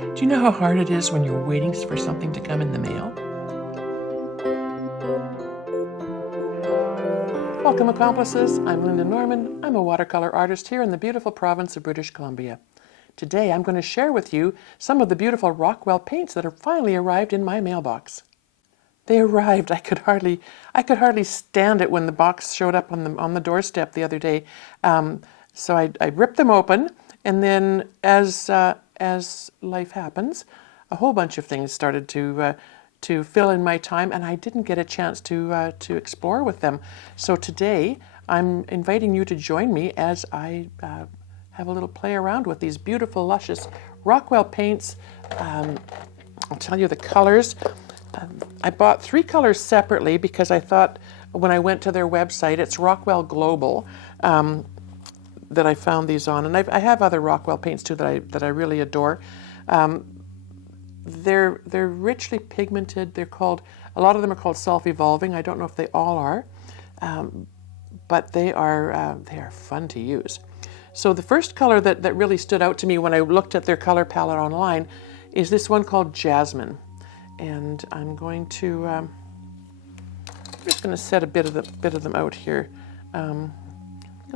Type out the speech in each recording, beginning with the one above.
Do you know how hard it is when you're waiting for something to come in the mail? Welcome, accomplices. I'm Lynda Norman. I'm a watercolor artist here in the beautiful province of British Columbia. Today I'm going to share with you some of the beautiful Rockwell paints that have finally arrived in my mailbox. They arrived. I could hardly stand it when the box showed up on the doorstep the other day. So I ripped them open, and then as life happens, a whole bunch of things started to fill in my time, and I didn't get a chance to explore with them. So today I'm inviting you to join me as I have a little play around with these beautiful, luscious Rockwell paints. I'll tell you the colors. I bought 3 colors separately because I thought when I went to their website, it's Rockwell Global, that I found these on, and I have other Rockwell paints too that I really adore. They're richly pigmented. A lot of them are called self-evolving. I don't know if they all are, but they are fun to use. So the first color that really stood out to me when I looked at their color palette online is this one called Jasmine. And I'm just going to set a bit of them out here. I'll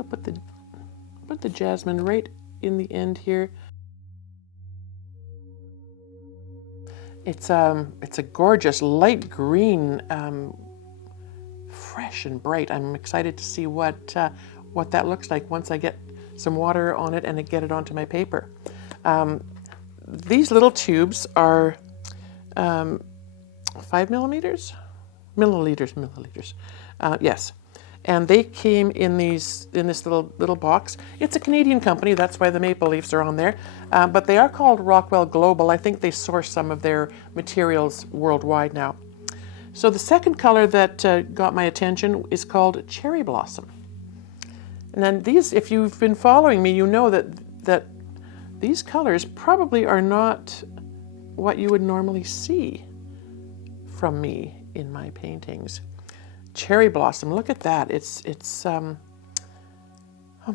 put the Jasmine right in the end here. It's a gorgeous light green, fresh and bright. I'm excited to see what that looks like once I get some water on it and I get it onto my paper. These little tubes are 5 milliliters. Yes, and they came in this little box. It's a Canadian company, that's why the maple leaves are on there. But they are called Rockwell Global. I think they source some of their materials worldwide now. So the second color that got my attention is called Cherry Blossom. And then these, if you've been following me, you know that these colors probably are not what you would normally see from me in my paintings. Cherry Blossom, look at that. It's oh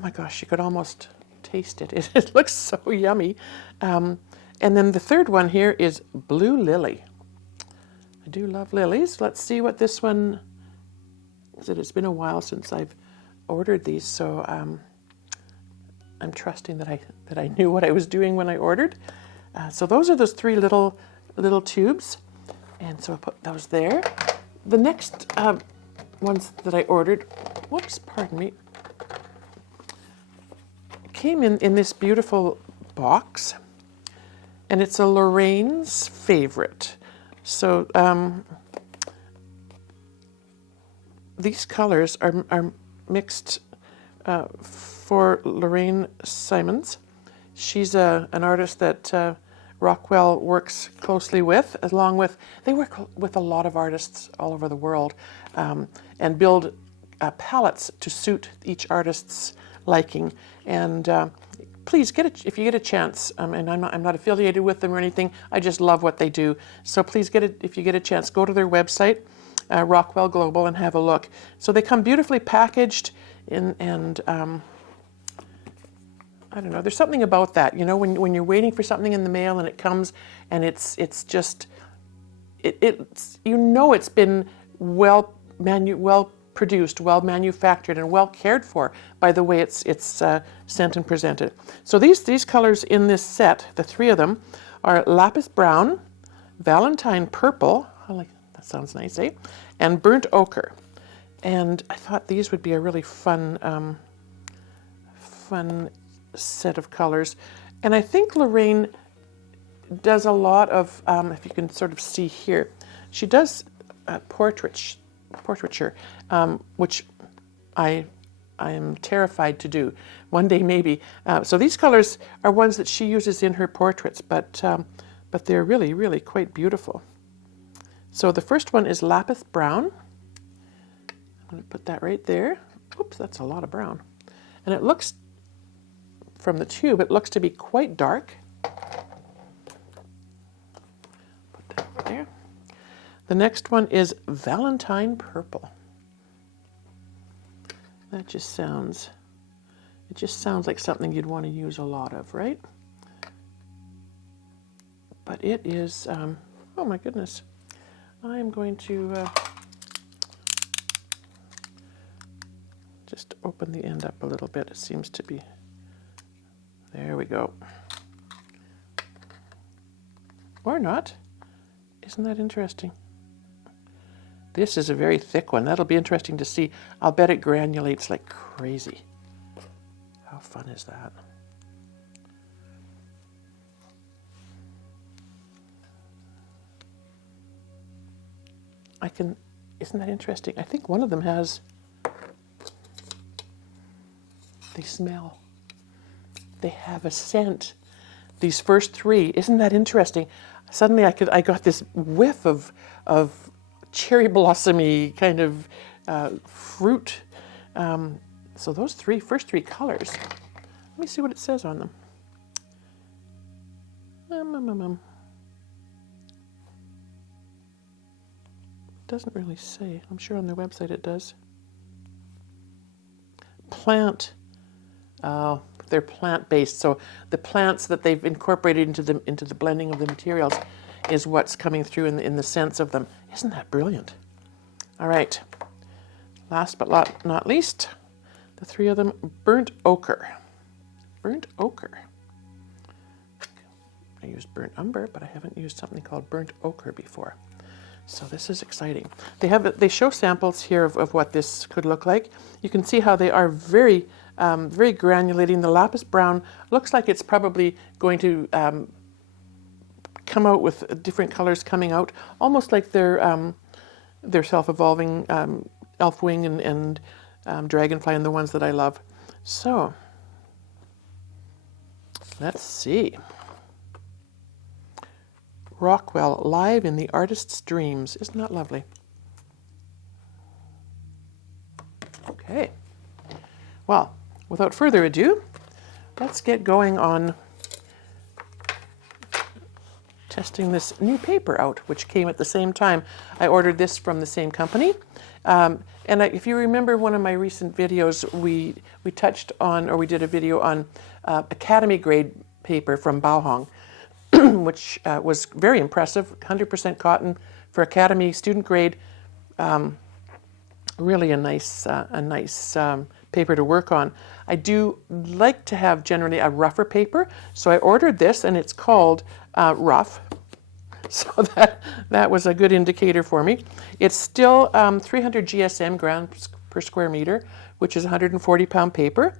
my gosh, you could almost taste it. It looks so yummy. And then the third one here is Blue Lily. I do love lilies. Let's see what this one is. It's been a while since I've ordered these, so I'm trusting that I knew what I was doing when I ordered. So those are those 3 little tubes, and so I put those there. The next ones that I ordered, whoops, pardon me, came in this beautiful box, and it's a Lorraine's favorite. So these colors are mixed for Lorraine Simons. She's an artist that Rockwell works closely with, they work with a lot of artists all over the world, and build palettes to suit each artist's liking. And please if you get a chance, and I'm not affiliated with them or anything, I just love what they do. So please if you get a chance, go to their website, Rockwell Global, and have a look. So they come beautifully packaged and I don't know, there's something about that, you know, when you're waiting for something in the mail and it comes and it's just, you know, it's been well produced, well manufactured, and well cared for by the way it's sent and presented. So these colors in this set, the 3 of them, are Lapis Brown, Valentine Purple, that sounds nice, eh? And Burnt Ochre. And I thought these would be a really fun set of colors. And I think Lorraine does a lot of, if you can sort of see here, she does portraiture, which I am terrified to do. One day maybe. So these colors are ones that she uses in her portraits, but they're really, really quite beautiful. So the first one is Lapis Brown. I'm going to put that right there. Oops, that's a lot of brown. And it looks, from the tube, it looks to be quite dark. Put that there. The next one is Valentine Purple. It just sounds like something you'd want to use a lot of, right? But it is, oh my goodness. I'm going to just open the end up a little bit. It seems to be, there we go. Or not. Isn't that interesting? This is a very thick one. That'll be interesting to see. I'll bet it granulates like crazy. How fun is that? Isn't that interesting? I think one of them has, they smell. They have a scent. These first three, isn't that interesting? Suddenly I got this whiff of cherry blossomy kind of fruit. So those first three colors, let me see what it says on them. Doesn't really say. I'm sure on their website it does. Plant. They're plant-based, so the plants that they've incorporated into the blending of the materials is what's coming through in the sense of them. Isn't that brilliant? All right. Last but not least, the three of them, burnt ochre. Burnt ochre. I used burnt umber, but I haven't used something called burnt ochre before. So this is exciting. They show samples here of what this could look like. You can see how they are very granulating. The lapis brown looks like it's probably going to come out with different colors coming out, almost like their self-evolving elfwing and dragonfly, and the ones that I love. So let's see. Rockwell, live in the artist's dreams. Isn't that lovely? Okay. Well, without further ado, let's get going on testing this new paper out, which came at the same time. I ordered this from the same company. If you remember one of my recent videos, we touched on, or we did a video on academy grade paper from BaoHong, which was very impressive, 100% cotton for academy student grade. Really a nice paper to work on. I do like to have generally a rougher paper, so I ordered this, and it's called rough. So that was a good indicator for me. It's still 300 GSM, grams per square meter, which is 140-pound paper.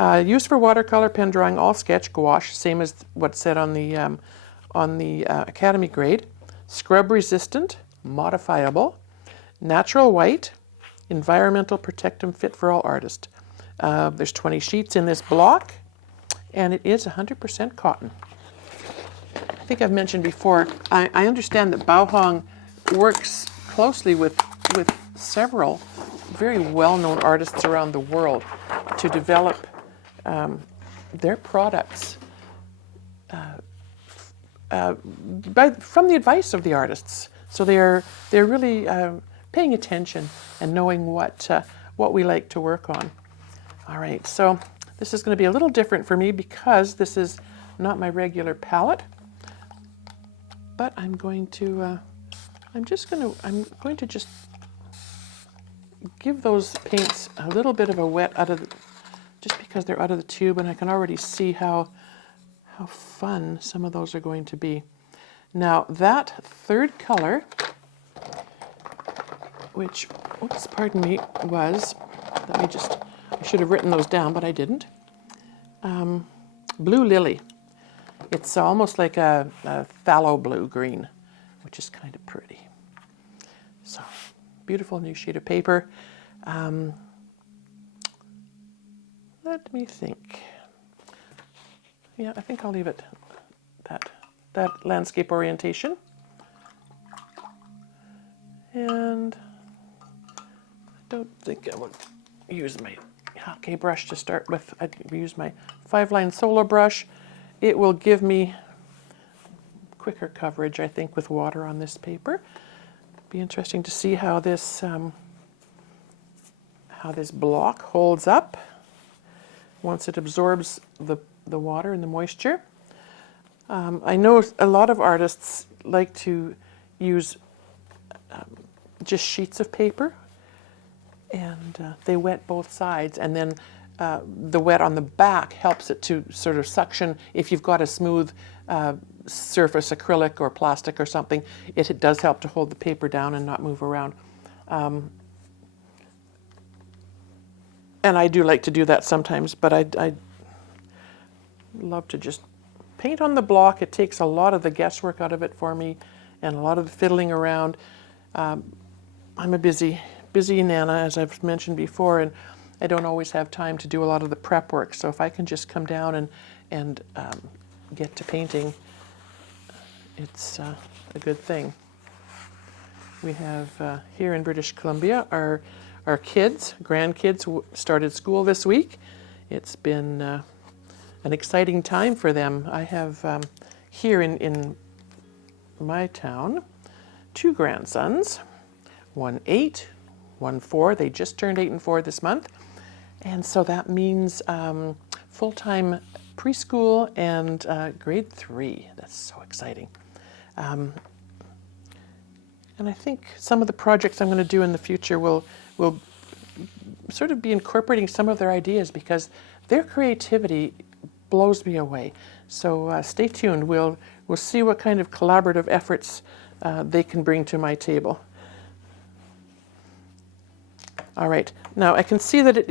Used for watercolor, pen drawing, all sketch, gouache, same as what's said on the academy grade. Scrub resistant, modifiable, natural white, environmental protectum, fit for all artists. There's 20 sheets in this block, and it is 100% cotton. I think I've mentioned before, I understand that BaoHong works closely with several very well-known artists around the world to develop their products from the advice of the artists. So they're really paying attention and knowing what we like to work on. All right, so this is going to be a little different for me because this is not my regular palette. But I'm going to just give those paints a little bit of a wet just because they're out of the tube, and I can already see how fun some of those are going to be. Now that third color, which, oops, pardon me, was, I should have written those down, but I didn't. Blue Lily. It's almost like a phthalo blue green, which is kind of pretty. So, beautiful new sheet of paper. Let me think. Yeah, I think I'll leave it that landscape orientation. And I don't think I would use my hockey brush to start with. I'd use my 5-line solo brush. It will give me quicker coverage, I think, with water on this paper. Be interesting to see how this block holds up once it absorbs the water and the moisture. I know a lot of artists like to use just sheets of paper, and they wet both sides, and then the wet on the back helps it to sort of suction. If you've got a smooth surface, acrylic or plastic or something, it does help to hold the paper down and not move around. And I do like to do that sometimes, but I love to just paint on the block. It takes a lot of the guesswork out of it for me and a lot of the fiddling around. I'm a busy Nana, as I've mentioned before, and I don't always have time to do a lot of the prep work. So if I can just come down and get to painting, it's a good thing. We have here in British Columbia our grandkids started school this week. It's been an exciting time for them. I have here in my town 2 grandsons, one 8, one 4. They just turned 8 and 4 this month. And so that means full-time preschool and grade 3. That's so exciting. And I think some of the projects I'm going to do in the future will sort of be incorporating some of their ideas, because their creativity blows me away. So stay tuned. We'll see what kind of collaborative efforts they can bring to my table. All right, now I can see that it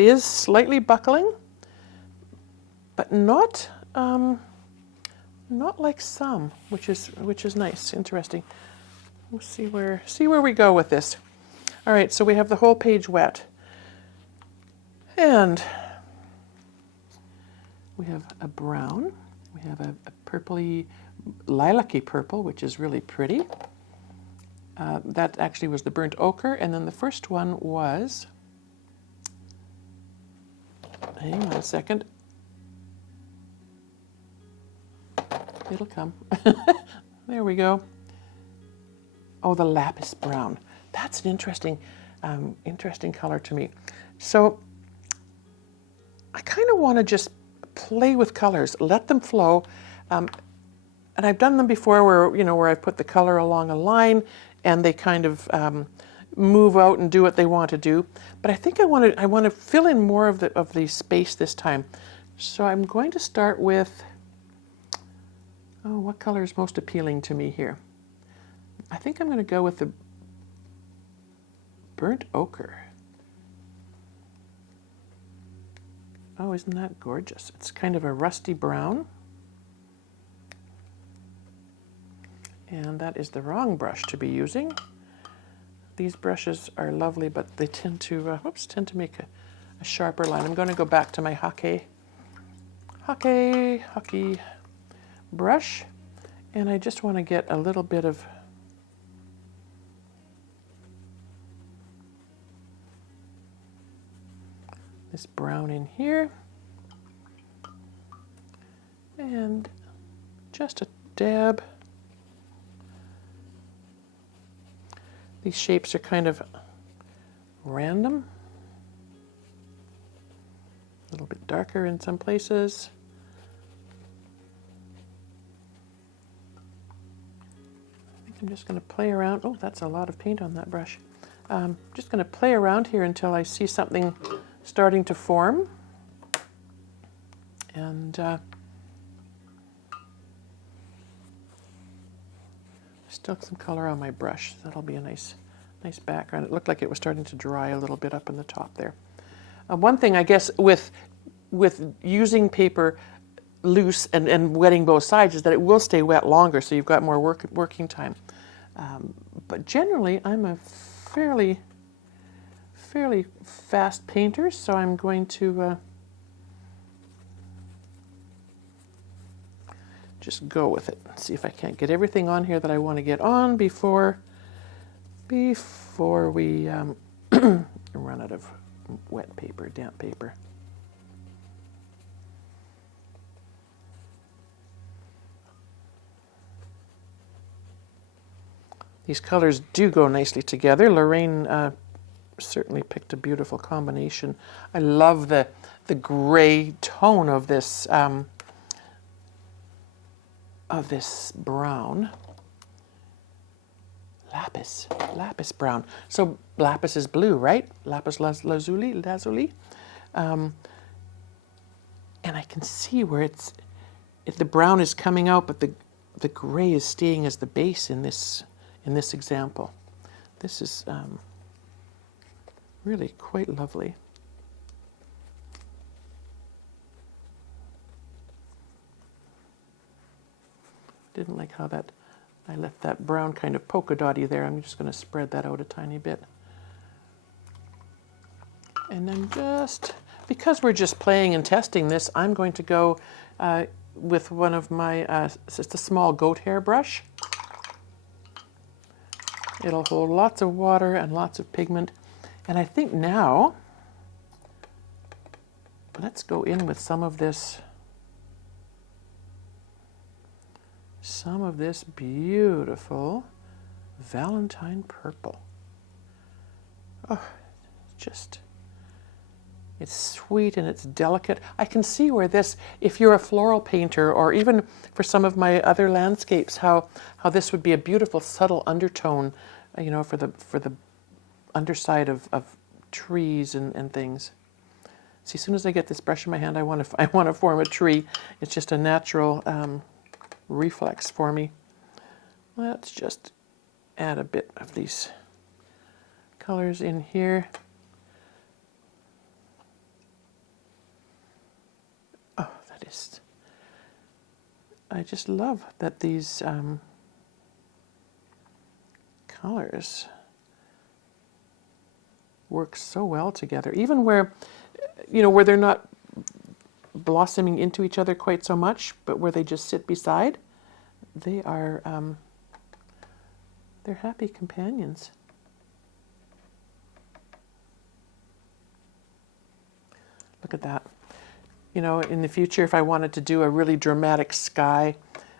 is slightly buckling, but not like some, which is nice, interesting. We'll see where we go with this. All right, so we have the whole page wet, and we have a brown. We have a purpley, lilac-y purple, which is really pretty. That actually was the burnt ochre, and then the first one was, hang on a second, it'll come. There we go. Oh, the lapis brown. That's an interesting color to me. So I kind of want to just play with colors, let them flow. And I've done them before where I put the color along a line and they kind of move out and do what they want to do. But I think I want to fill in more of the space this time. So I'm going to start with, what color is most appealing to me here? I think I'm going to go with the burnt ochre. Oh, isn't that gorgeous? It's kind of a rusty brown. And that is the wrong brush to be using. These brushes are lovely, but they tend to make a sharper line. I'm going to go back to my hockey brush, and I just want to get a little bit of this brown in here, and just a dab. These shapes are kind of random, a little bit darker in some places. I think I'm just going to play around. Oh, that's a lot of paint on that brush. Just going to play around here until I see something starting to form. And still some color on my brush. That'll be a nice background. It looked like it was starting to dry a little bit up in the top there. One thing, I guess, with using paper loose and wetting both sides is that it will stay wet longer, so you've got more working time. But generally, I'm a fairly fast painter, so I'm going to just go with it. See if I can't get everything on here that I want to get on before we run out of wet paper, damp paper. These colors do go nicely together. Lorraine certainly picked a beautiful combination. I love the gray tone of this of this brown. Lapis brown. So lapis is blue, right? Lapis lazuli. And I can see where the brown is coming out, but the gray is staying as the base in this example. This is really quite lovely. Didn't like how I left that brown kind of polka dotty there. I'm just going to spread that out a tiny bit. And then because we're just playing and testing this, I'm going to go with one of my, just a small goat hair brush. It'll hold lots of water and lots of pigment. And I think now, let's go in with some of this beautiful Valentine purple. Oh, it's sweet and it's delicate. I can see where this, if you're a floral painter, or even for some of my other landscapes, how this would be a beautiful subtle undertone, you know, for the underside of trees and things. See, as soon as I get this brush in my hand, I want to form a tree. It's just a natural reflex for me. Let's just add a bit of these colors in here. Oh, I just love that these colors work so well together, even where, you know, where they're not blossoming into each other quite so much, but where they just sit beside, they are they're happy companions. Look at that. You know, in the future, if I wanted to do a really dramatic sky,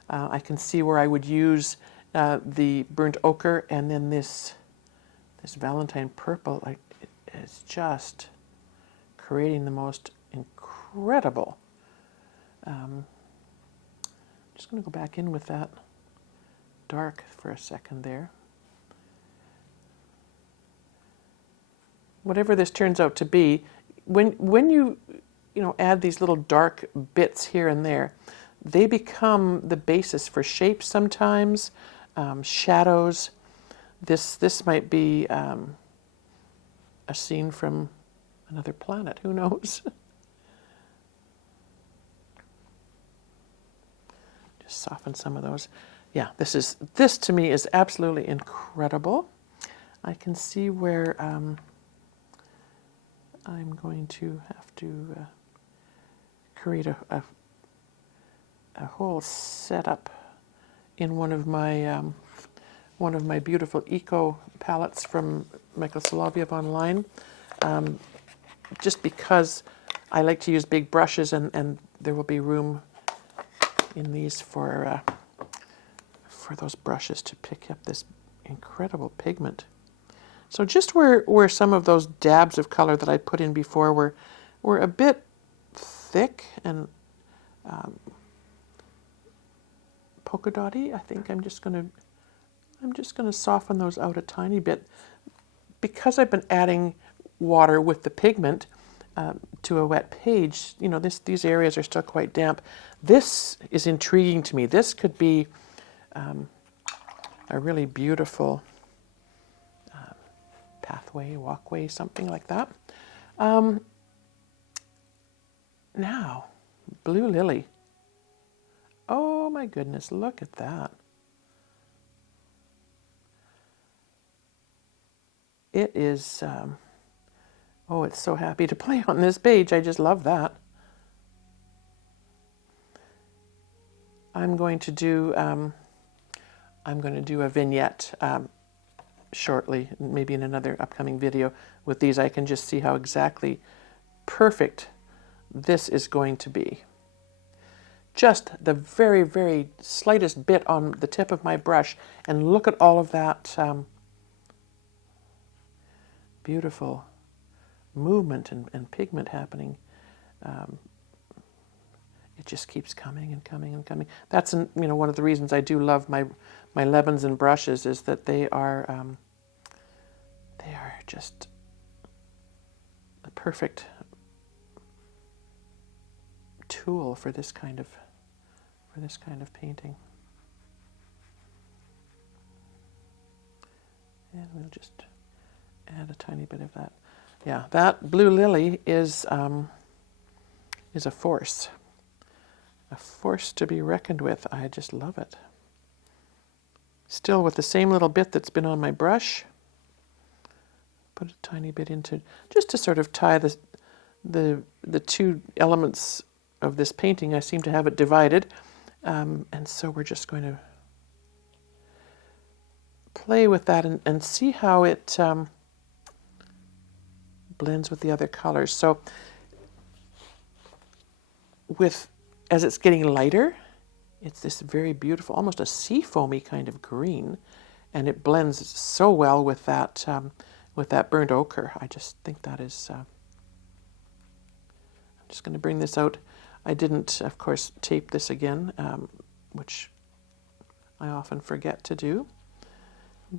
I can see where I would use the burnt ochre, and then this Valentine purple. It's just creating the most incredible. Just going to go back in with that dark for a second there. Whatever this turns out to be, when you add these little dark bits here and there, they become the basis for shapes sometimes, shadows. This might be a scene from another planet, who knows? Just soften some of those. Yeah, this to me is absolutely incredible. I can see where I'm going to have to create a whole setup in one of my beautiful eco palettes from Michael Soloviev online, just because I like to use big brushes, and there will be room in these for those brushes to pick up this incredible pigment. So just where some of those dabs of color that I put in before were a bit thick and polka dotty, I think I'm just gonna soften those out a tiny bit. Because I've been adding water with the pigment to a wet page, you know, these areas are still quite damp. This is intriguing to me. This could be a really beautiful pathway, walkway, something like that. Now, Blue Lily. Oh my goodness, look at that. It is, oh, it's so happy to play on this page. I just love that. I'm going to do a vignette shortly, maybe in another upcoming video. With these, I can just see how exactly perfect this is going to be. Just the very, very slightest bit on the tip of my brush, and look at all of that beautiful movement and pigment happening. it just keeps coming and coming and coming. That's one of the reasons I do love my Lebens and brushes, is that they are just a perfect tool for this kind of painting. And we'll just add a tiny bit of that. Yeah, that blue lily is a force to be reckoned with. I just love it. Still with the same little bit that's been on my brush. Put a tiny bit into, just to sort of tie the two elements of this painting. I seem to have it divided, and so we're just going to play with that and see how it blends with the other colors. So as it's getting lighter, it's this very beautiful, almost a sea foamy kind of green, and it blends so well with that burnt ochre. I just think that is. I'm just going to bring this out. I didn't, of course, tape this again, which I often forget to do.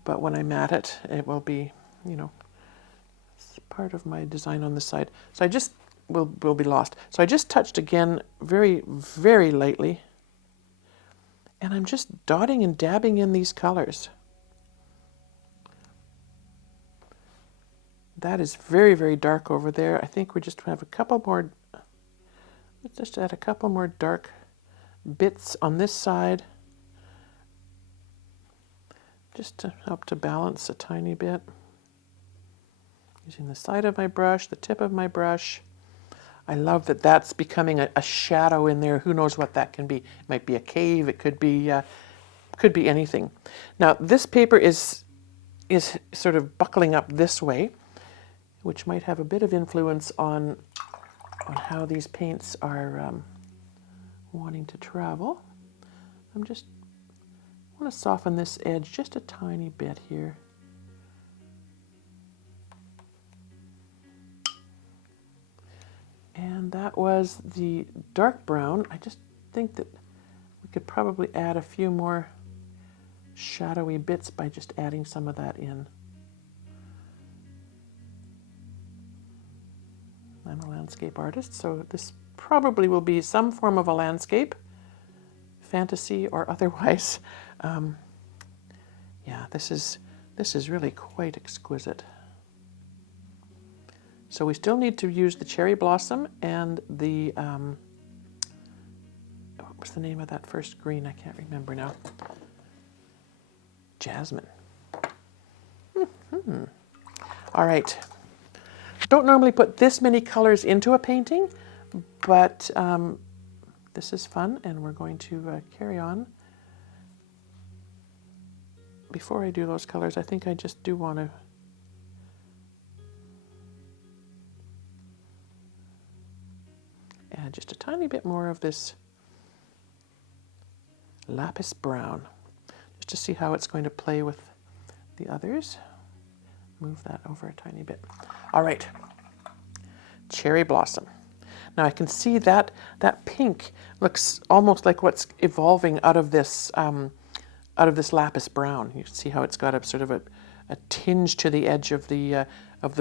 But when I mat it, it will be, it's part of my design on the side. So I just will be lost. So I just touched again very, very lightly. And I'm just dotting and dabbing in these colors. That is very, very dark over there. I think we just have a couple more, let's just add a couple more dark bits on this side, just to help to balance a tiny bit. Using the side of my brush, the tip of my brush. I love that that's becoming a shadow in there. Who knows what that can be? It might be a cave. It could be anything. Now this paper is sort of buckling up this way, which might have a bit of influence on how these paints are wanting to travel. I want to soften this edge just a tiny bit here. And that was the dark brown. I just think that we could probably add a few more shadowy bits by just adding some of that in. I'm a landscape artist, so this probably will be some form of a landscape, fantasy or otherwise. Yeah, this is really quite exquisite. So we still need to use the cherry blossom and the, what was the name of that first green? I can't remember now. Jasmine. All right. Don't normally put this many colors into a painting, but this is fun, and we're going to carry on. Before I do those colors, I think I just do want to add just a tiny bit more of this Lapis brown, just to see how it's going to play with the others. Move that over a tiny bit. All right, cherry blossom. Now I can see that pink looks almost like what's evolving out of this lapis brown. You can see how it's got a sort of a tinge to the edge of the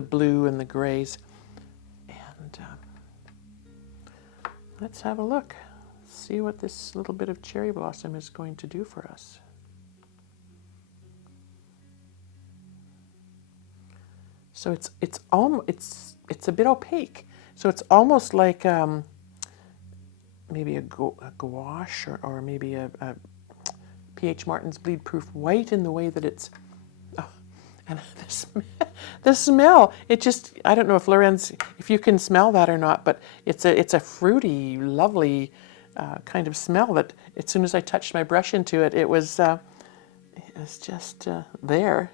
blue and the grays. And let's have a look. See what this little bit of cherry blossom is going to do for us. So it's a bit opaque. So it's almost like maybe a gouache or maybe a P.H. Martin's bleed proof white in the way that it's. Oh, and the smell. It just, I don't know if Lorenz, if you can smell that or not, but it's a fruity, lovely kind of smell that as soon as I touched my brush into it, it was just there.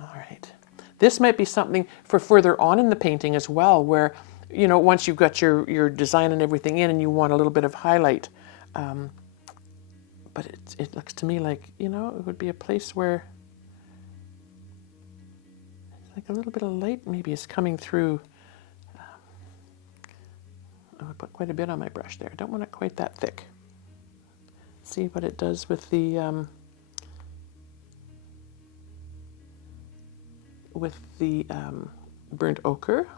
All right. This might be something for further on in the painting as well, where, once you've got your design and everything in and you want a little bit of highlight. But it looks to me like, it would be a place where like a little bit of light maybe is coming through. I put quite a bit on my brush there. I don't want it quite that thick. See what it does with the burnt ochre.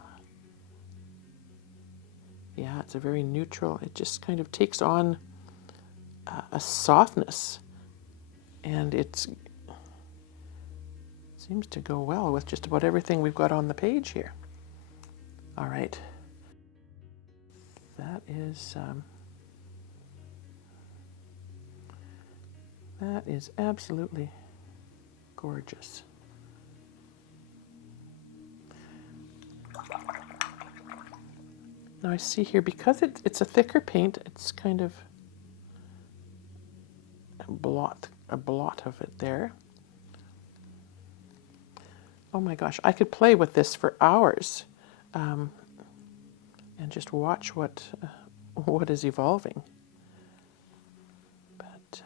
Yeah, it's a very neutral. It just kind of takes on a softness, and it seems to go well with just about everything we've got on the page here. All right, that is absolutely gorgeous. Now I see here, because it's a thicker paint, it's kind of a blot of it there. Oh my gosh, I could play with this for hours and just watch what is evolving. But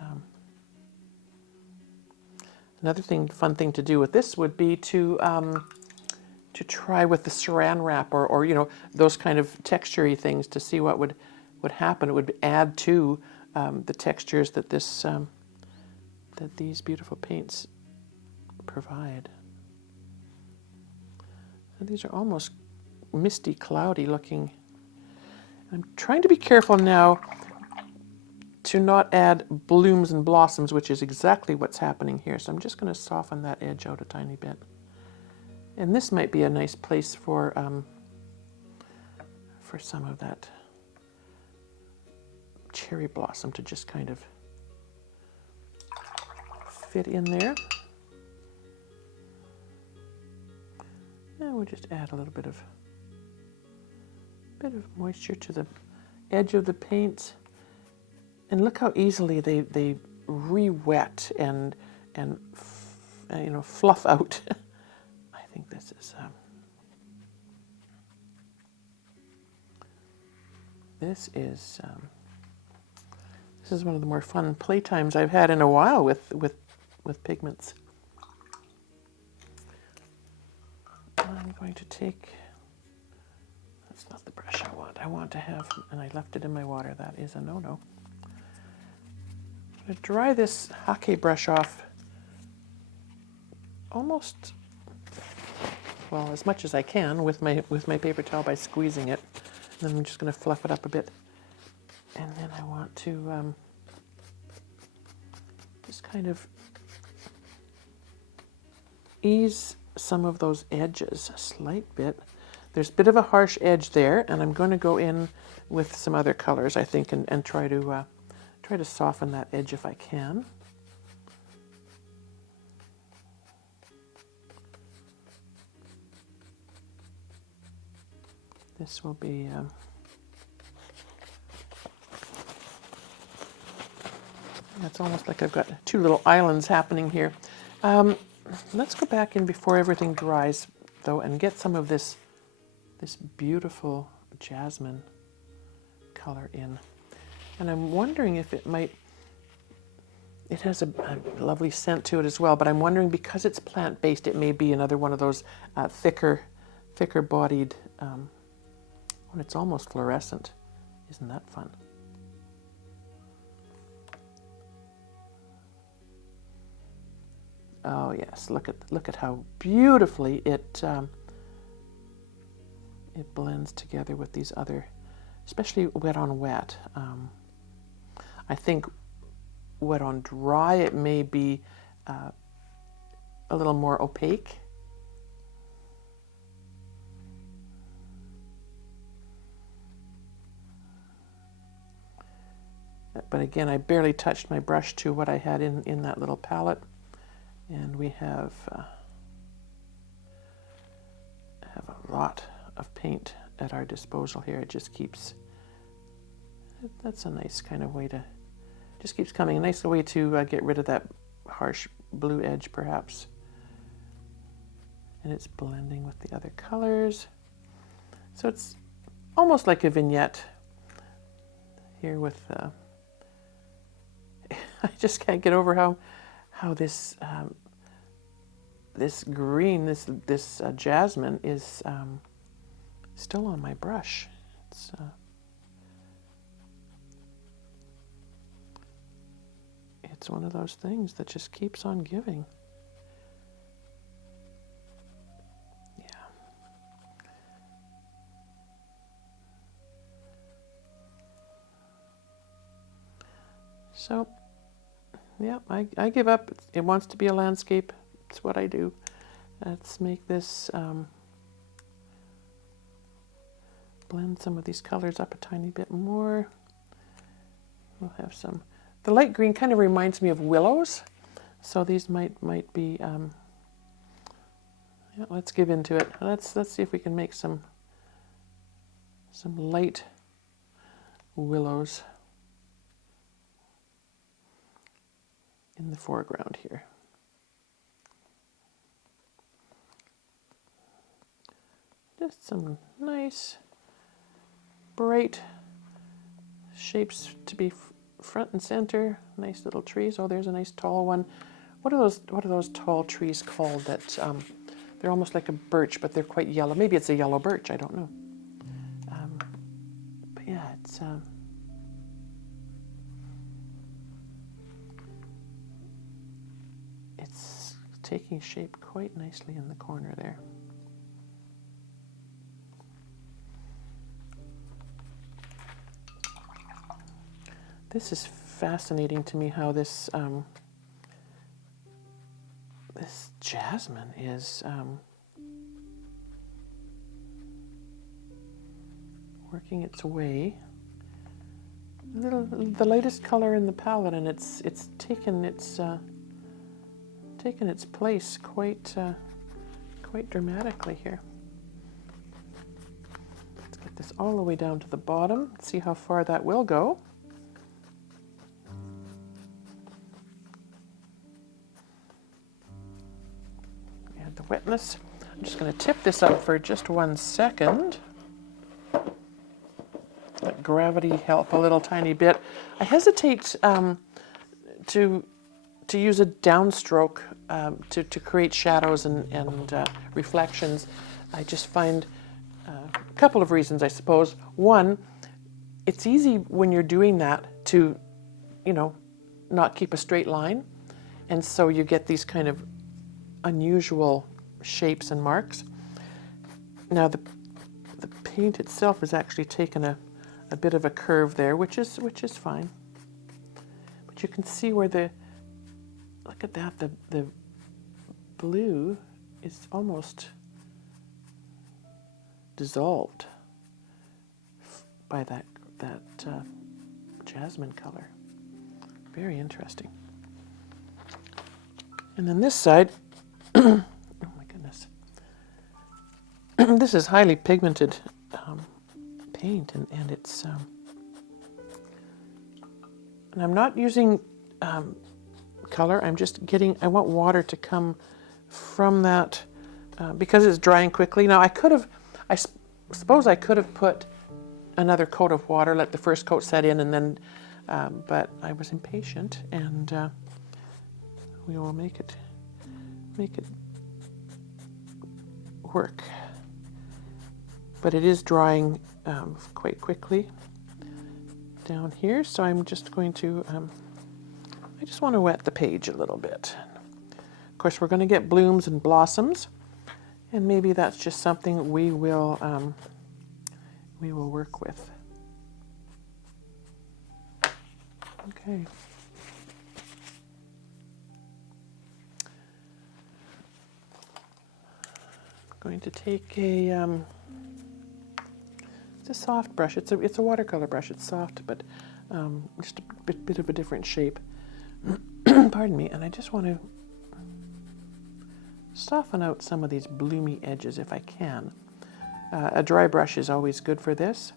another fun thing to do with this would be to try with the saran wrap or you know, those kind of texture-y things, to see what would happen. It would add to the textures that that these beautiful paints provide. So these are almost misty, cloudy looking. I'm trying to be careful now to not add blooms and blossoms, which is exactly what's happening here. So I'm just going to soften that edge out a tiny bit. And this might be a nice place for some of that cherry blossom to just kind of fit in there. And we'll just add a little bit of moisture to the edge of the paint. And look how easily they re-wet and you know, fluff out. I think this is this is one of the more fun playtimes I've had in a while with pigments. I'm going to take, that's not the brush I want. I want to have, and I left it in my water. That is a no-no. I'm going to dry this hake brush off almost, well, as much as I can with my paper towel by squeezing it. And then I'm just going to fluff it up a bit. And then I want to just kind of ease some of those edges a slight bit. There's a bit of a harsh edge there, and I'm going to go in with some other colors, I think, and try to soften that edge if I can. This will be it's almost like I've got two little islands happening here. Let's go back in before everything dries, though, and get some of this beautiful jasmine color in. And I'm wondering if it has a lovely scent to it as well, but I'm wondering, because it's plant-based, it may be another one of those thicker bodied, when it's almost fluorescent. Isn't that fun? Oh yes, look at how beautifully it blends together with these other, especially wet on wet. I think wet on dry, it may be a little more opaque. But again, I barely touched my brush to what I had in that little palette. And we have a lot of paint at our disposal here. It just keeps, that's a nice kind of way to, just keeps coming. A nice way to get rid of that harsh blue edge, perhaps. And it's blending with the other colors. So it's almost like a vignette here with, I just can't get over how this this green, this jasmine is still on my brush. It's is one of those things that just keeps on giving. Yeah. So, yeah, I give up. It wants to be a landscape. It's what I do. Let's make this, blend some of these colors up a tiny bit more. We'll have some. The light green kind of reminds me of willows, so these might be. Yeah, let's give into it. Let's see if we can make some light willows in the foreground here. Just some nice, bright shapes to be front and center. Nice little trees. Oh, there's a nice tall one. What are those tall trees called? That they're almost like a birch, but they're quite yellow. Maybe it's a yellow birch. I don't know. But yeah, it's taking shape quite nicely in the corner there. This is fascinating to me, how this this jasmine is working its way. The lightest color in the palette, and it's taken its place quite dramatically here. Let's get this all the way down to the bottom. See how far that will go. The wetness. I'm just going to tip this up for just 1 second. Let gravity help a little tiny bit. I hesitate to use a downstroke to create shadows and reflections. I just find a couple of reasons, I suppose. One, it's easy when you're doing that to, not keep a straight line, and so you get these kind of unusual shapes and marks. Now the paint itself has actually taken a bit of a curve there, which is fine. But you can see where look at that, the blue is almost dissolved by that jasmine color. Very interesting. And then this side, oh my goodness, this is highly pigmented paint, and it's and I'm not using color. I'm just I want water to come from that because it's drying quickly. Now I suppose I could have put another coat of water, let the first coat set in, and then, but I was impatient, and we will make it work. But it is drying quite quickly down here, so I'm just going to, I just want to wet the page a little bit. Of course, we're going to get blooms and blossoms, and maybe that's just something we will work with. Okay. Going to take it's a soft brush. It's a watercolor brush. It's soft, but just a bit of a different shape. Pardon me. And I just want to soften out some of these bloomy edges if I can. A dry brush is always good for this.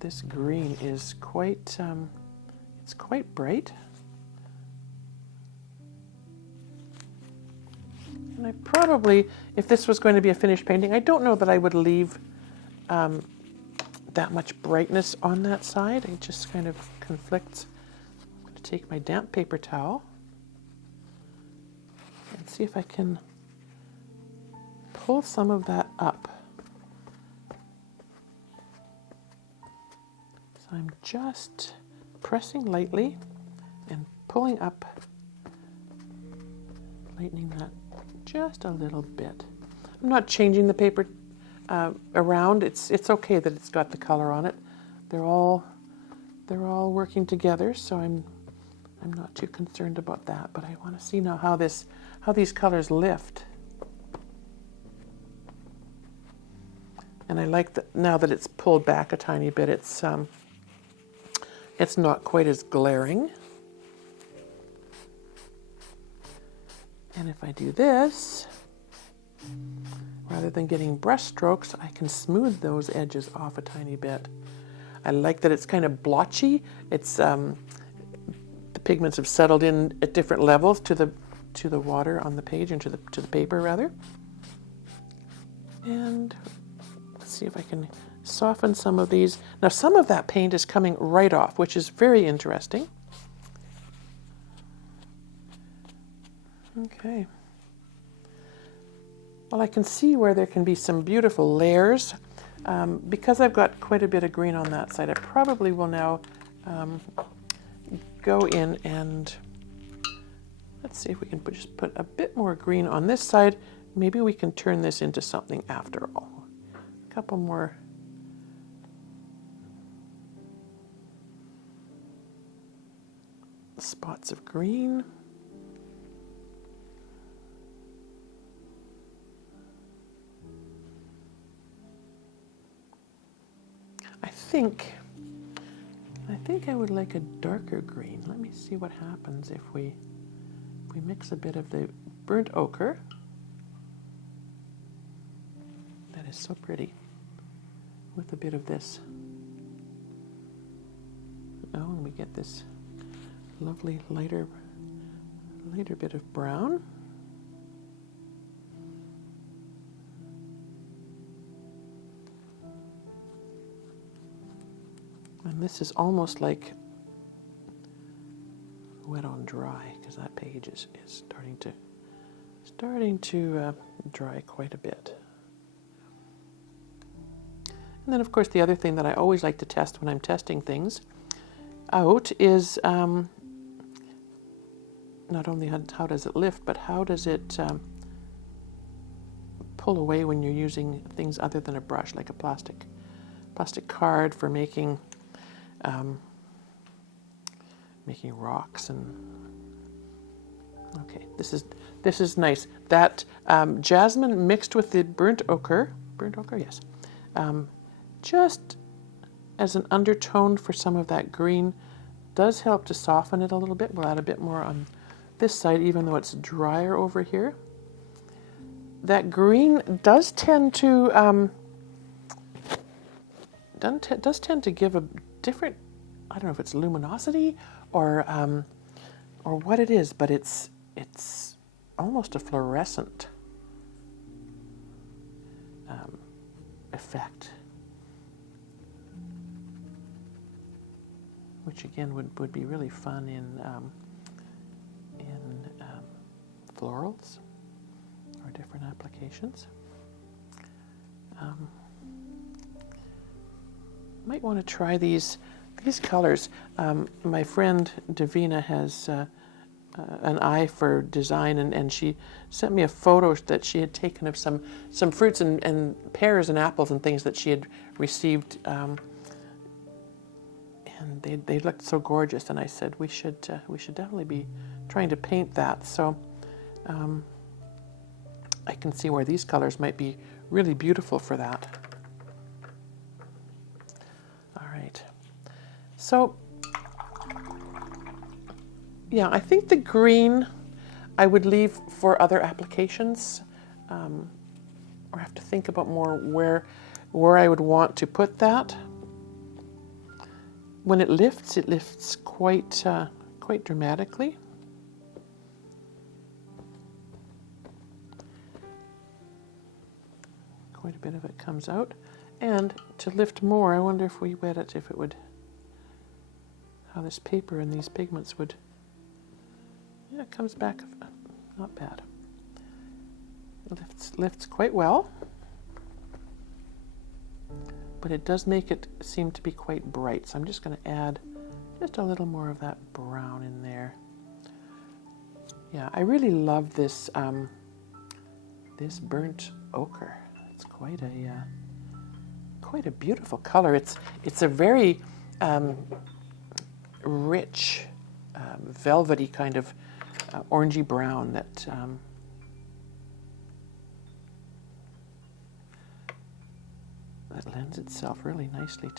This green is quite, it's quite bright. And I probably, if this was going to be a finished painting, I don't know that I would leave that much brightness on that side. It just kind of conflicts. I'm going to take my damp paper towel and see if I can pull some of that up. So I'm just pressing lightly and pulling up, lightening that just a little bit. I'm not changing the paper around. It's okay that it's got the color on it. They're all working together, so I'm not too concerned about that. But I want to see now how these colors lift. And I like that now that it's pulled back a tiny bit. It's not quite as glaring. And if I do this, rather than getting brush strokes, I can smooth those edges off a tiny bit. I like that it's kind of blotchy. It's the pigments have settled in at different levels to the water on the page and to the paper rather. And let's see if I can soften some of these. Now some of that paint is coming right off, which is very interesting. Okay. Well, I can see where there can be some beautiful layers. Because I've got quite a bit of green on that side, I probably will now go in and let's see if we can just put a bit more green on this side. Maybe we can turn this into something after all. A couple more. Spots of green. I think I would like a darker green. Let me see what happens if we mix a bit of the burnt ochre. That is so pretty. With a bit of this. Oh, and we get this lovely lighter bit of brown. And this is almost like wet on dry, because that page is starting to dry quite a bit. And then, of course, the other thing that I always like to test when I'm testing things out is not only how does it lift, but how does it pull away when you're using things other than a brush, like a plastic card for making rocks. And okay, this is nice. That Jasmine mixed with the burnt ochre, yes, just as an undertone for some of that green, does help to soften it a little bit. We'll add a bit more on this side, even though it's drier over here. That green does tend to give a different, I don't know if it's luminosity or what it is, but it's almost a fluorescent effect, which again would be really fun in florals or different applications. Might want to try these colors. My friend Davina has an eye for design, and she sent me a photo that she had taken of some fruits and pears and apples and things that she had received, and they looked so gorgeous. And I said we should definitely be trying to paint that. So I can see where these colors might be really beautiful for that. So, yeah, I think the green I would leave for other applications, or have to think about more where I would want to put that. When it lifts quite dramatically. Quite a bit of it comes out, and to lift more, I wonder if we wet it, if it would. How this paper and these pigments would, yeah, it comes back not bad. lifts quite well, but it does make it seem to be quite bright. So I'm just going to add just a little more of that brown in there. Yeah, I really love this this burnt ochre. It's quite a beautiful color. It's a very rich, velvety kind of orangey brown that that lends itself really nicely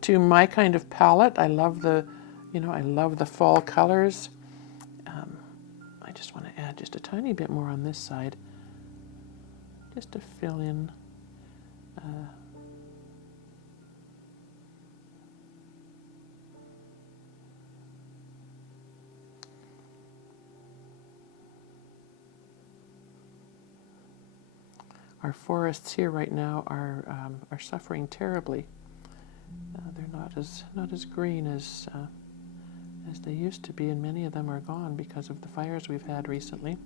to my kind of palette. I love the, I love the fall colors. I just want to add just a tiny bit more on this side, just to fill in. Our forests here right now are suffering terribly. They're not as green as they used to be, and many of them are gone because of the fires we've had recently.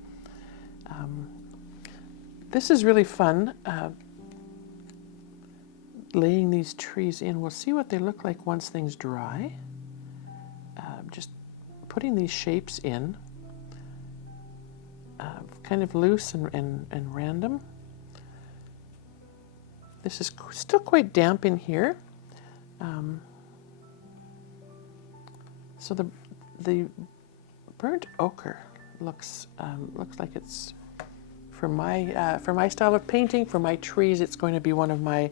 This is really fun, laying these trees in. We'll see what they look like once things dry. Just putting these shapes in, kind of loose and random. This is still quite damp in here. So the burnt ochre looks like it's for my style of painting. For my trees, it's going to be one of my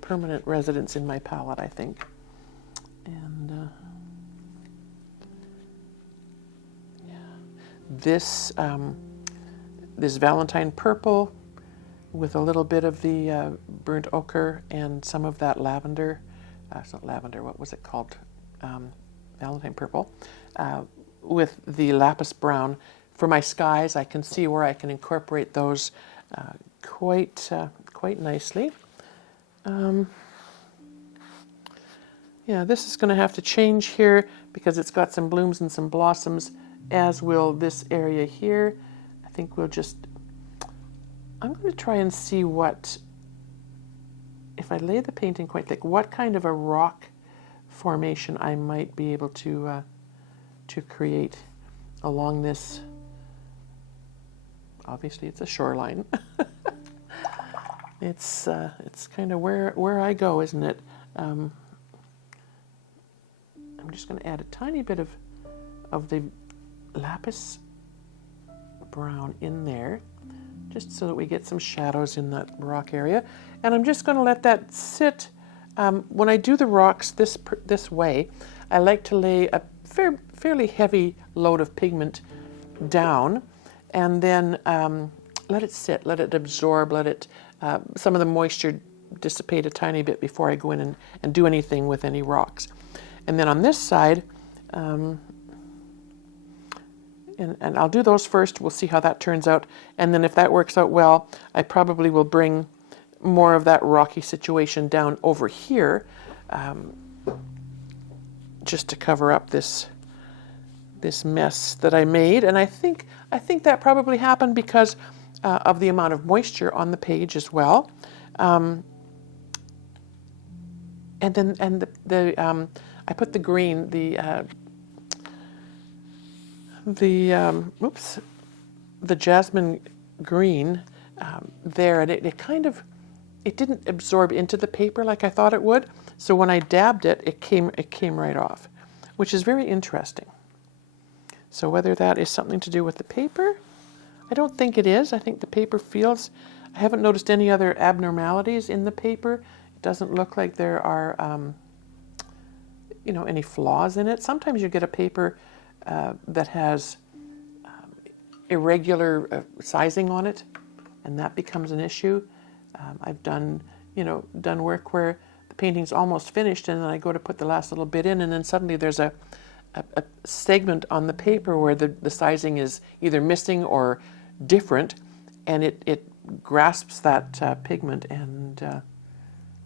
permanent residents in my palette, I think. And yeah, this Valentine purple with a little bit of the burnt ochre and some of that lavender. It's not lavender, what was it called? Valentine purple. With the Lapis brown. For my skies, I can see where I can incorporate those quite nicely. Yeah, this is going to have to change here because it's got some blooms and some blossoms, as will this area here. I think I'm going to try and see what, if I lay the painting quite thick, what kind of a rock formation I might be able to create along this. Obviously, it's a shoreline. It's kind of where I go, isn't it? I'm just going to add a tiny bit of the Lapis brown in there, just so that we get some shadows in that rock area. And I'm just going to let that sit. When I do the rocks this way, I like to lay a fairly heavy load of pigment down, and then let it sit, let it absorb, let it some of the moisture dissipate a tiny bit before I go in and do anything with any rocks. And then on this side, and I'll do those first. We'll see how that turns out. And then if that works out well, I probably will bring more of that rocky situation down over here, just to cover up this mess that I made. And I think that probably happened because of the amount of moisture on the page as well. And I put the green, the Jasmine green there, and it didn't absorb into the paper like I thought it would. So when I dabbed it, it came right off, which is very interesting. So whether that is something to do with the paper, I don't think it is. I think the paper feels, I haven't noticed any other abnormalities in the paper. It doesn't look like there are, any flaws in it. Sometimes you get a paper that has irregular sizing on it, and that becomes an issue. I've done work where the painting's almost finished, and then I go to put the last little bit in, and then suddenly there's a segment on the paper where the sizing is either missing or different, and it grasps that pigment and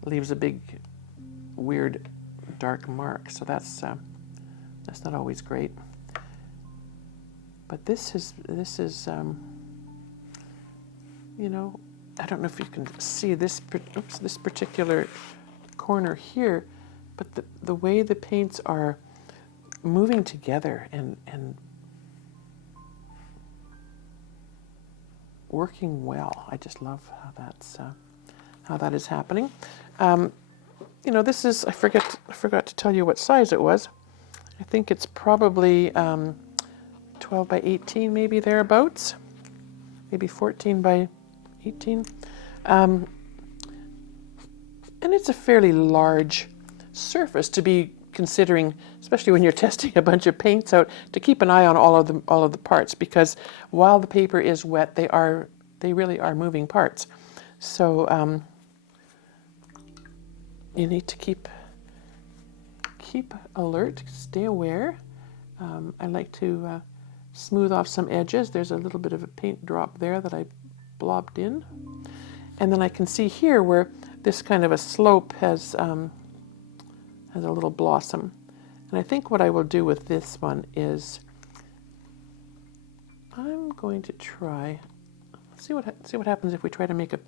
leaves a big, weird, dark mark. So that's not always great. But this is you know, I don't know if you can see this, this particular corner here, but the way the paints are moving together and working well. I just love how that is happening. You know, this is, I forgot to tell you what size it was. I think it's probably 12 by 18, maybe thereabouts, maybe 14 by 18. And it's a fairly large surface to be considering, especially when you're testing a bunch of paints out, to keep an eye on all of the parts, because while the paper is wet, they really are moving parts. So you need to keep alert, stay aware. I like to smooth off some edges. There's a little bit of a paint drop there that I blobbed in. And then I can see here where this kind of a slope has a little blossom. And I think what I will do with this one is I'm going to try, see what happens if we try to make a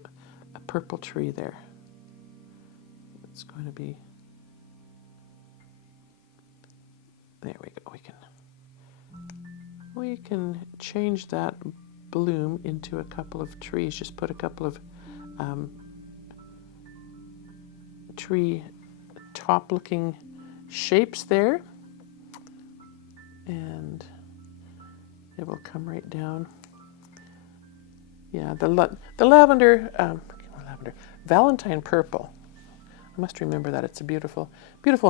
purple tree there. It's going to be, there we go. We can change that bloom into a couple of trees. Just put a couple of tree top looking shapes there, and it will come right down. Yeah, the lavender, Valentine purple. I must remember that. It's a beautiful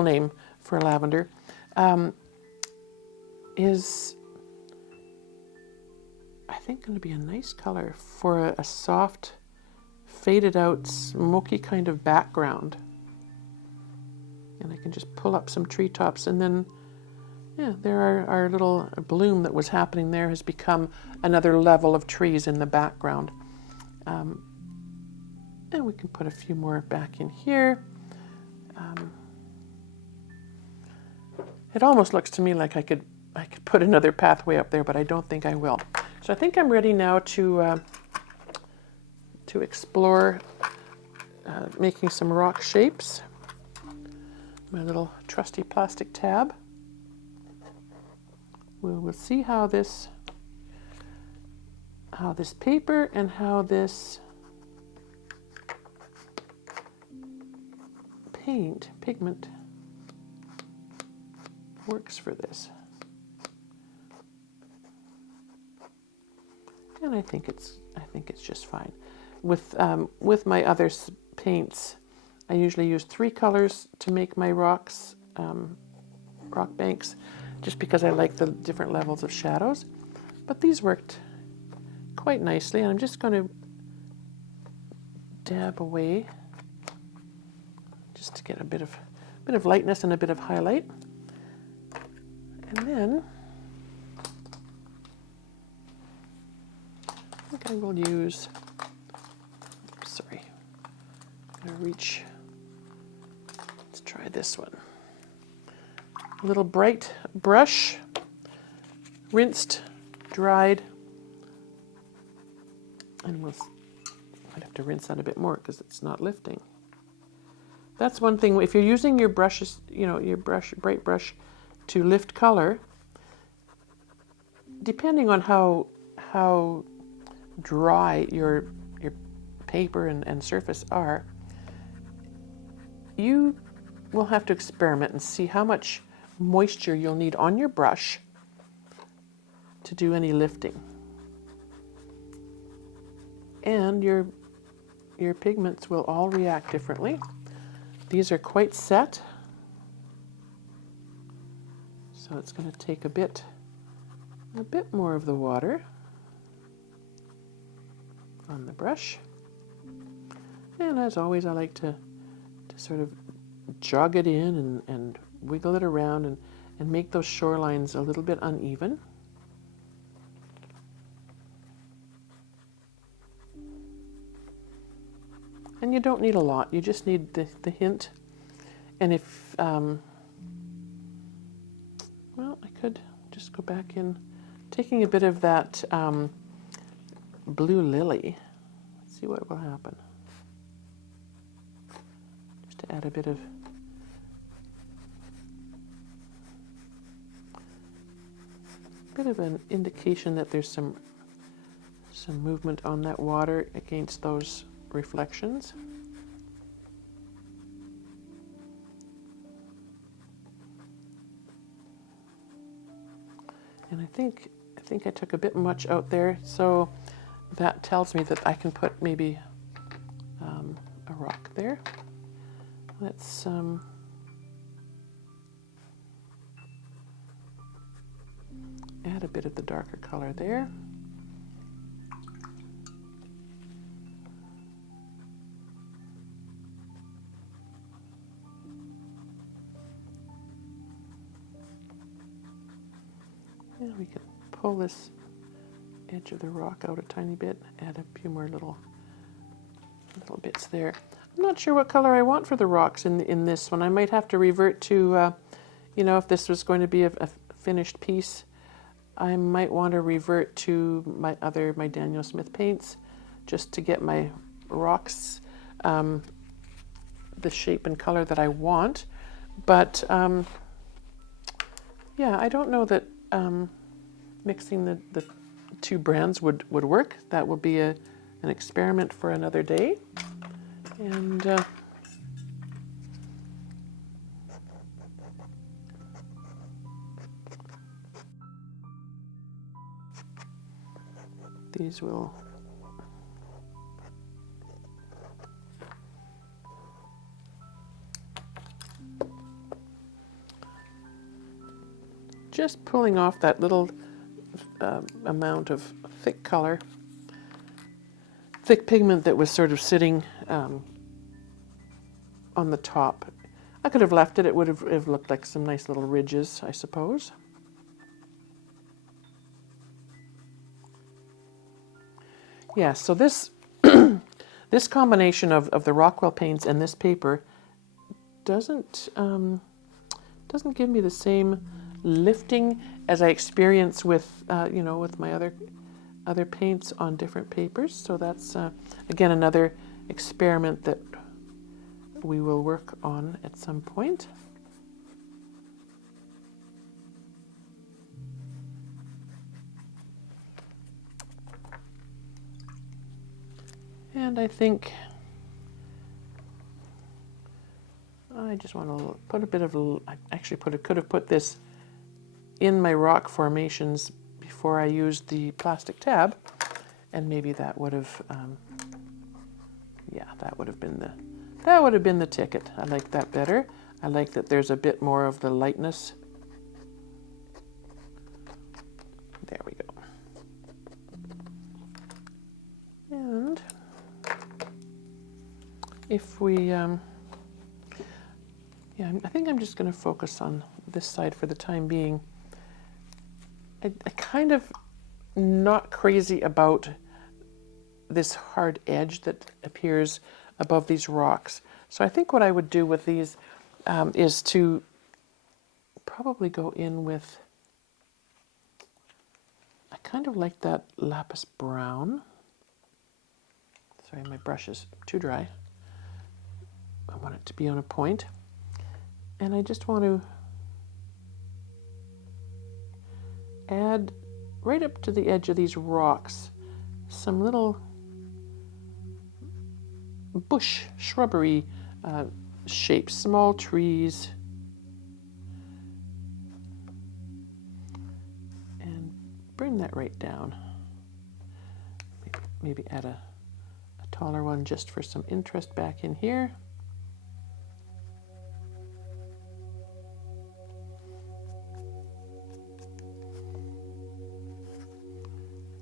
name for lavender. Is, I think, going to be a nice color for a soft, faded out, smoky kind of background. And I can just pull up some treetops, and then, yeah, there our little bloom that was happening there has become another level of trees in the background. And we can put a few more back in here. It almost looks to me like I could put another pathway up there, but I don't think I will. So I think I'm ready now to explore making some rock shapes. My little trusty plastic tab. We'll see how this paper and how this pigment works for this. And I think it's just fine. With my other paints, I usually use 3 colors to make my rocks, rock banks, just because I like the different levels of shadows. But these worked quite nicely, and I'm just going to dab away just to get a bit of lightness and a bit of highlight. And then I think I will use, sorry, I'm going to reach, let's try this one. A little bright brush, rinsed, dried, and I'd have to rinse that a bit more because it's not lifting. That's one thing, if you're using your brushes, your bright brush to lift color, depending on how dry your paper and surface are, you will have to experiment and see how much moisture you'll need on your brush to do any lifting. And your pigments will all react differently. These are quite set, so it's going to take a bit more of the water on the brush. And as always, I like to sort of jog it in and wiggle it around and make those shorelines a little bit uneven. And you don't need a lot, you just need the hint. And if, well, I could just go back in to taking a bit of that blue lily. Let's see what will happen. Just to add a bit of an indication that there's some movement on that water against those reflections. And I think I took a bit much out there, so that tells me that I can put maybe a rock there. Let's add a bit of the darker color there. And we can pull this edge of the rock out a tiny bit, add a few more little bits there. I'm not sure what color I want for the rocks in this one. I might have to revert to, you know, if this was going to be a finished piece, I might want to revert to my Daniel Smith paints just to get my rocks the shape and color that I want. But yeah, I don't know that mixing the two brands would work. That will be an experiment for another day. And these will just pulling off that little amount of thick color, thick pigment that was sort of sitting on the top. I could have left it. It would have looked like some nice little ridges, I suppose. Yeah, so this this combination of the Rockwell paints and this paper doesn't give me the same lifting as I experience with you know, with my other paints on different papers. So that's again another experiment that we will work on at some point. And I think I just want to put a bit of, I actually could have put this in my rock formations before I used the plastic tab, and maybe that would have, yeah, that would have been the ticket. I like that better. I like that there's a bit more of the lightness. There we go. And if we, yeah, I think I'm just going to focus on this side for the time being. I kind of not crazy about this hard edge that appears above these rocks. So I think what I would do with these is to probably go in with, I kind of like that lapis brown. Sorry, my brush is too dry. I want it to be on a point. And I just want to add right up to the edge of these rocks some little bush, shrubbery shapes, small trees. And bring that right down. Maybe add a taller one just for some interest back in here.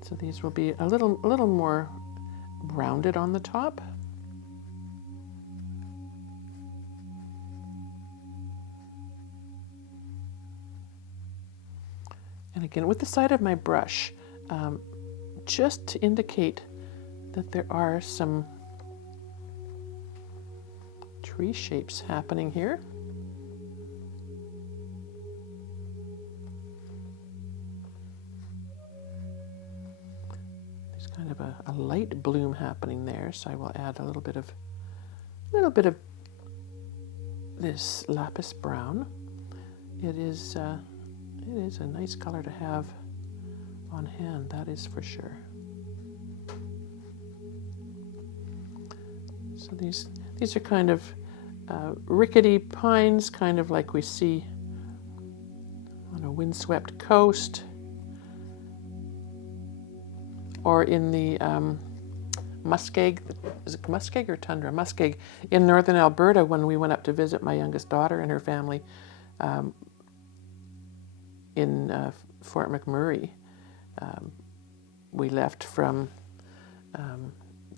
So these will be a little more rounded on the top. And again, with the side of my brush, just to indicate that there are some tree shapes happening here. kind of a light bloom happening there, so I will add a little bit of this lapis brown. It is a nice color to have on hand, that is for sure. So these are kind of rickety pines, kind of like we see on a windswept coast, or in the muskeg. Is it muskeg or tundra? Muskeg in northern Alberta when we went up to visit my youngest daughter and her family in Fort McMurray. We left from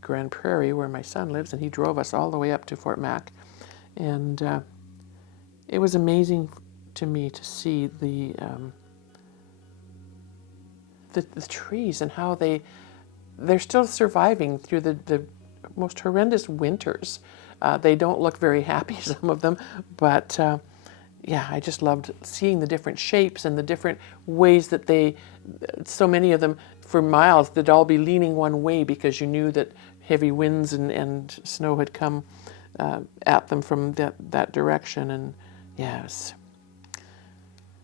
Grand Prairie, where my son lives, and he drove us all the way up to Fort Mac. And it was amazing to me to see the trees and how they're still surviving through the most horrendous winters. They don't look very happy, some of them, but yeah, I just loved seeing the different shapes and the different ways that so many of them for miles, they'd all be leaning one way because you knew that heavy winds and snow had come at them from that direction. And yeah, it was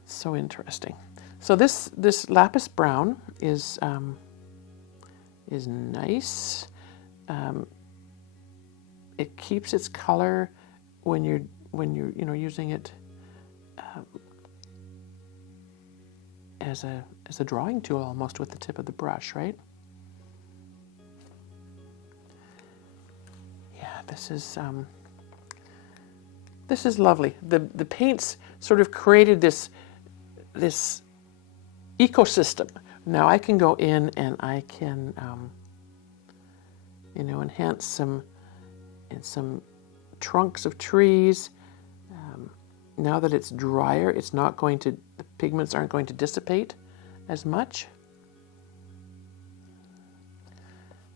so interesting. So this lapis brown is nice. It keeps its color when you're using it as a drawing tool, almost, with the tip of the brush, right? Yeah, this is lovely. The paints sort of created this ecosystem. Now I can go in and I can enhance some trunks of trees. Now that it's drier, the pigments aren't going to dissipate as much.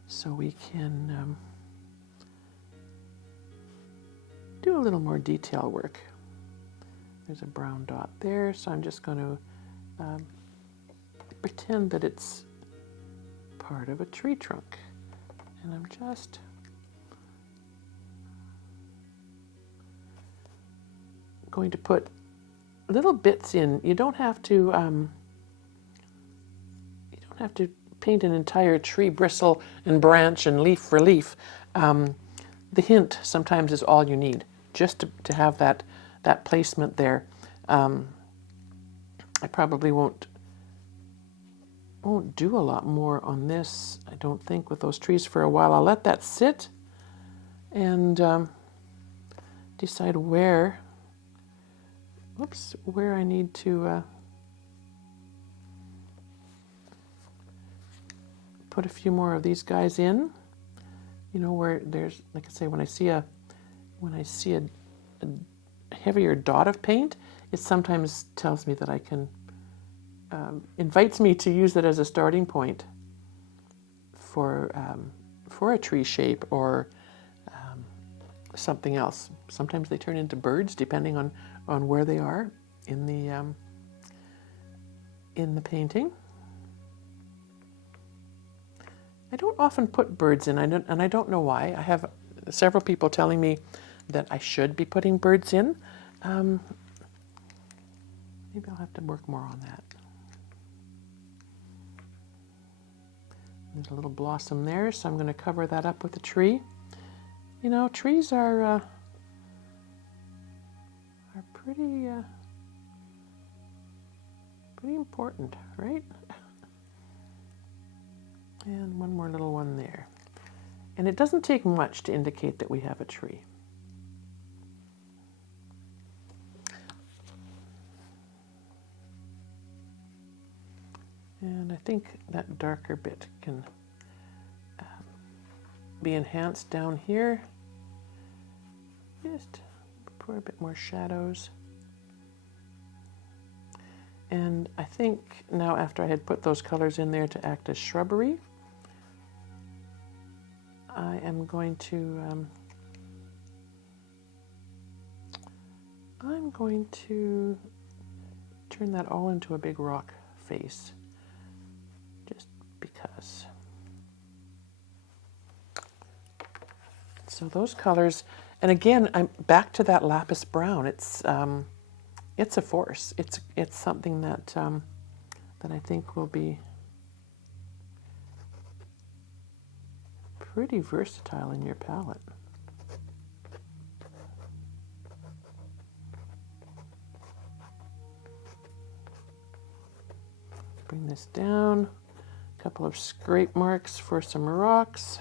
So we can do a little more detail work. There's a brown dot there, so I'm just going to pretend that it's part of a tree trunk. And I'm just going to put little bits in. You don't have to paint an entire tree bristle and branch and leaf for leaf. The hint sometimes is all you need, just to have that placement there. I probably won't do a lot more on this, I don't think, with those trees for a while. I'll let that sit and decide where I need to put a few more of these guys in. Where there's, like I say, when I see a heavier dot of paint, it sometimes tells me that I can, invites me to use it as a starting point for a tree shape or something else. Sometimes they turn into birds, depending on where they are in the painting. I don't often put birds in, and I don't know why. I have several people telling me that I should be putting birds in. Maybe I'll have to work more on that. There's a little blossom there, so I'm going to cover that up with a tree. Trees are pretty important, right? And one more little one there. And it doesn't take much to indicate that we have a tree. And I think that darker bit can be enhanced down here. Just pour a bit more shadows. And I think now, after I had put those colors in there to act as shrubbery, I am going to turn that all into a big rock face, just because. So those colors, and again, I'm back to that lapis brown. It's a force. It's something that that I think will be pretty versatile in your palette. Bring this down, a couple of scrape marks for some rocks.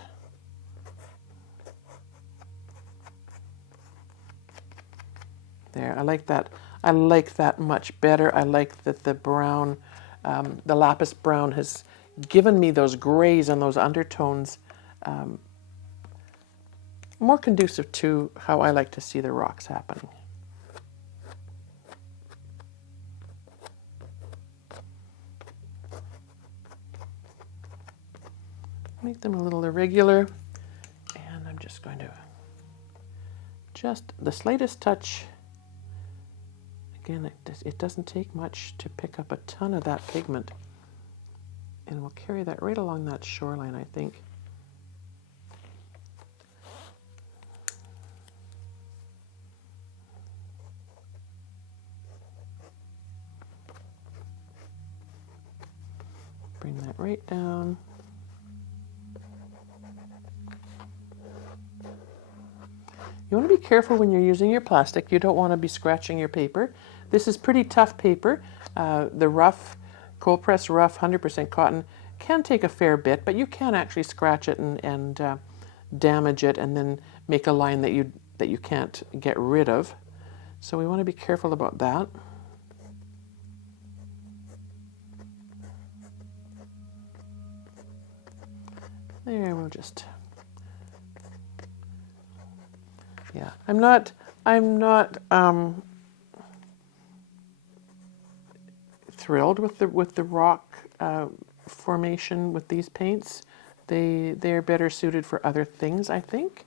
There, I like that. I like that much better. I like that the brown, the lapis brown has given me those grays and those undertones, more conducive to how I like to see the rocks happening. Make them a little irregular, and I'm just going to just the slightest touch. Again, it doesn't take much to pick up a ton of that pigment, and we'll carry that right along that shoreline, I think. Bring that right down. You want to be careful when you're using your plastic. You don't want to be scratching your paper. This is pretty tough paper. The rough, cold press rough 100% cotton can take a fair bit, but you can actually scratch it and damage it and then make a line that you can't get rid of. So we want to be careful about that. There, we'll just... Yeah, I'm not thrilled with the rock formation with these paints. They're better suited for other things, I think,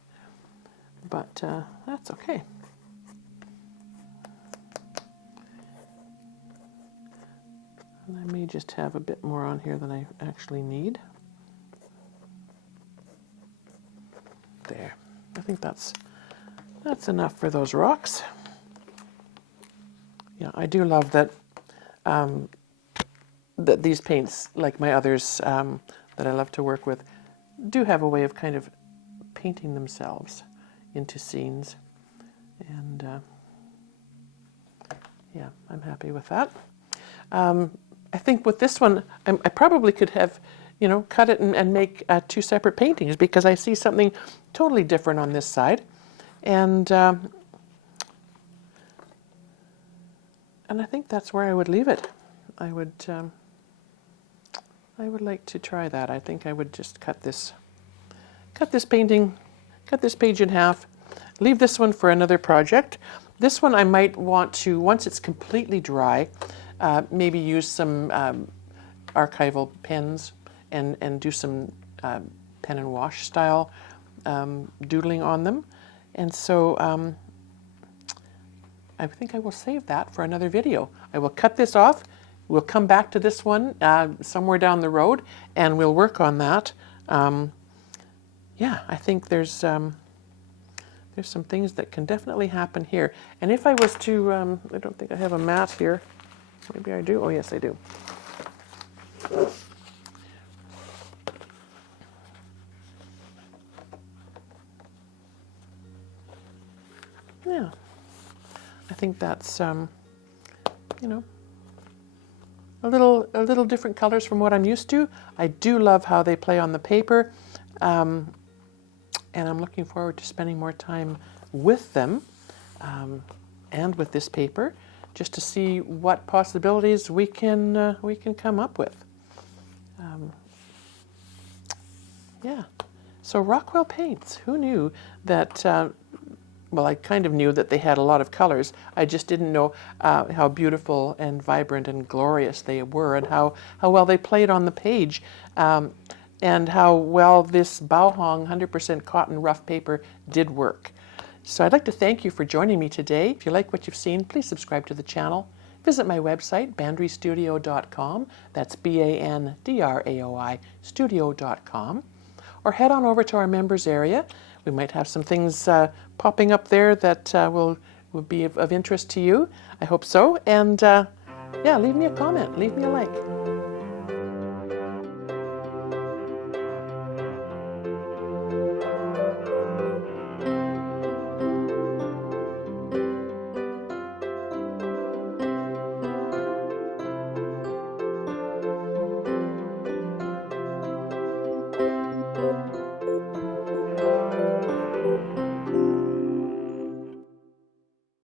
but that's okay. And I may just have a bit more on here than I actually need. There, I think that's enough for those rocks. Yeah, I do love that that these paints, like my others that I love to work with, do have a way of kind of painting themselves into scenes. And yeah, I'm happy with that. I think with this one, I probably could have, you know, cut it and make two separate paintings, because I see something totally different on this side. And I think that's where I would leave it. I would like to try that. I think I would just cut this painting, cut this page in half, leave this one for another project. This one I might want to, once it's completely dry, maybe use some archival pens and do some pen and wash style doodling on them. And so I think I will save that for another video. I will cut this off. We'll come back to this one somewhere down the road, and we'll work on that. Yeah, I think there's some things that can definitely happen here. And if I was to, I don't think I have a mat here. Maybe I do. Oh, yes, I do. Yeah, I think that's, you know, a little different colors from what I'm used to. I do love how they play on the paper, and I'm looking forward to spending more time with them and with this paper, just to see what possibilities we can come up with. Yeah, so Rockwell paints. Who knew that? Well, I kind of knew that they had a lot of colors. I just didn't know how beautiful and vibrant and glorious they were, and how well they played on the page, and how well this BaoHong 100% cotton rough paper did work. So I'd like to thank you for joining me today. If you like what you've seen, please subscribe to the channel. Visit my website, bandrystudio.com. That's BANDRAOI studio.com. Or head on over to our members area, We might have some things popping up there that will be of interest to you. I hope so. And yeah, leave me a comment, leave me a like.